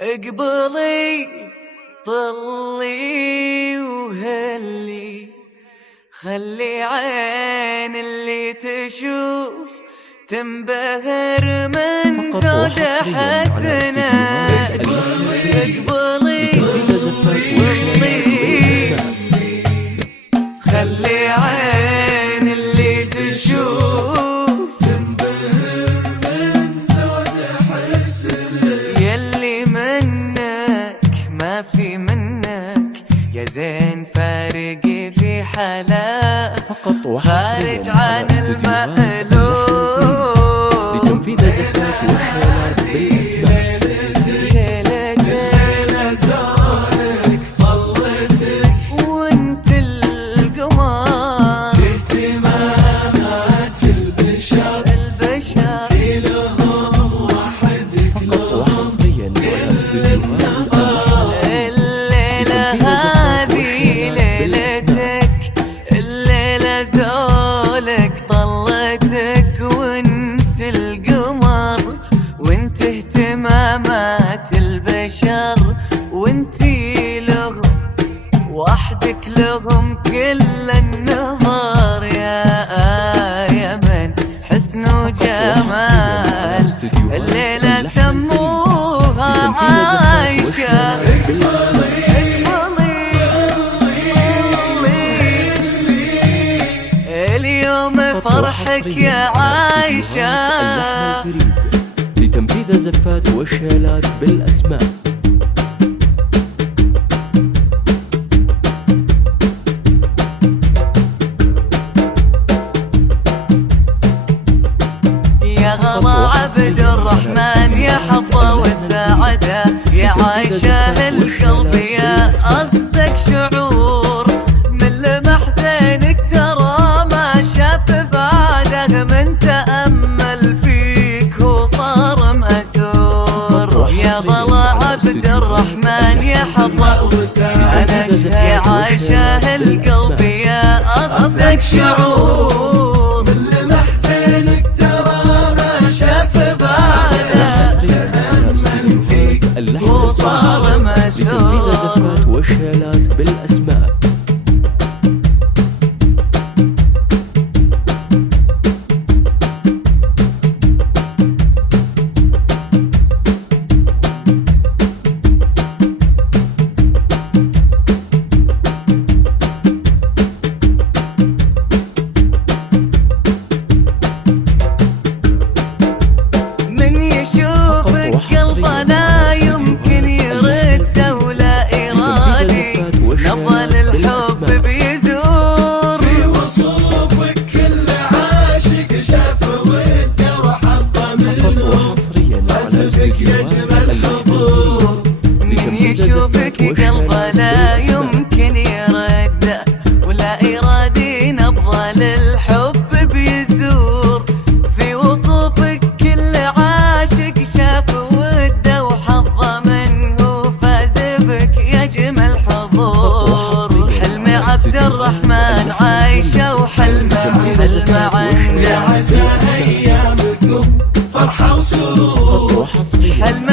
اقبلي طلي وهلي، خلي عين اللي تشوف تنبهر من زود حسنة. اقبلي واللي خلي عين اللي تشوف تنبهر من زود حسنة. يلي منك ما في منك يا زين، فارقي في حلا خارج عن المألوف لتنفيذ زفات والشيلات بالأسباب. ليلة زارك طلتك وانت القمر، اهتمامات البشر كلهم وحدك فقط وحصريا على استديوهات الليلة هذه ليلتك، الليلة زولك طلتك وانت القمر، وانت اهتمامات البشر، وانتي لهم وحدك لهم كل النظر. يا من حسن وجمال الليلة سموها عايشة. اليوم فرحك يا عايشة. لتنفيذ زفات والشيلات بالأسماء. يا غلا عبد الرحمن يا حظة والسعادة، يا عايشة القلب يا أصدق شعور، من لمح زينك ترى ما شاف بعده، من تأمل فيك هو صار مأسور. يا غلا عبد الرحمن يا حظة والسعادة، يا عايشة القلب يا أصدق شعور، من لمح زينك وصار مسؤول. لتنفيذ زفات والشيلات بالأسماء. من يشوفك قلبه لا يمكن يرد ولا إرادي، نبض الحب بيزور في وصوفك كل عاشق شاف وده وحبه منه، عزفك يجمل حضور. من يشوفك قلبه لا يمكن يرد ولا إرادي، نبض الحب بيزور في وصوفك كل عاشق شاف وده وحظه منه، فاز بك يجمل حضور. حلم عبد الرحمن عايشة وحلمه عنده، يا عسى أيامكم فرحة وسرور. حلم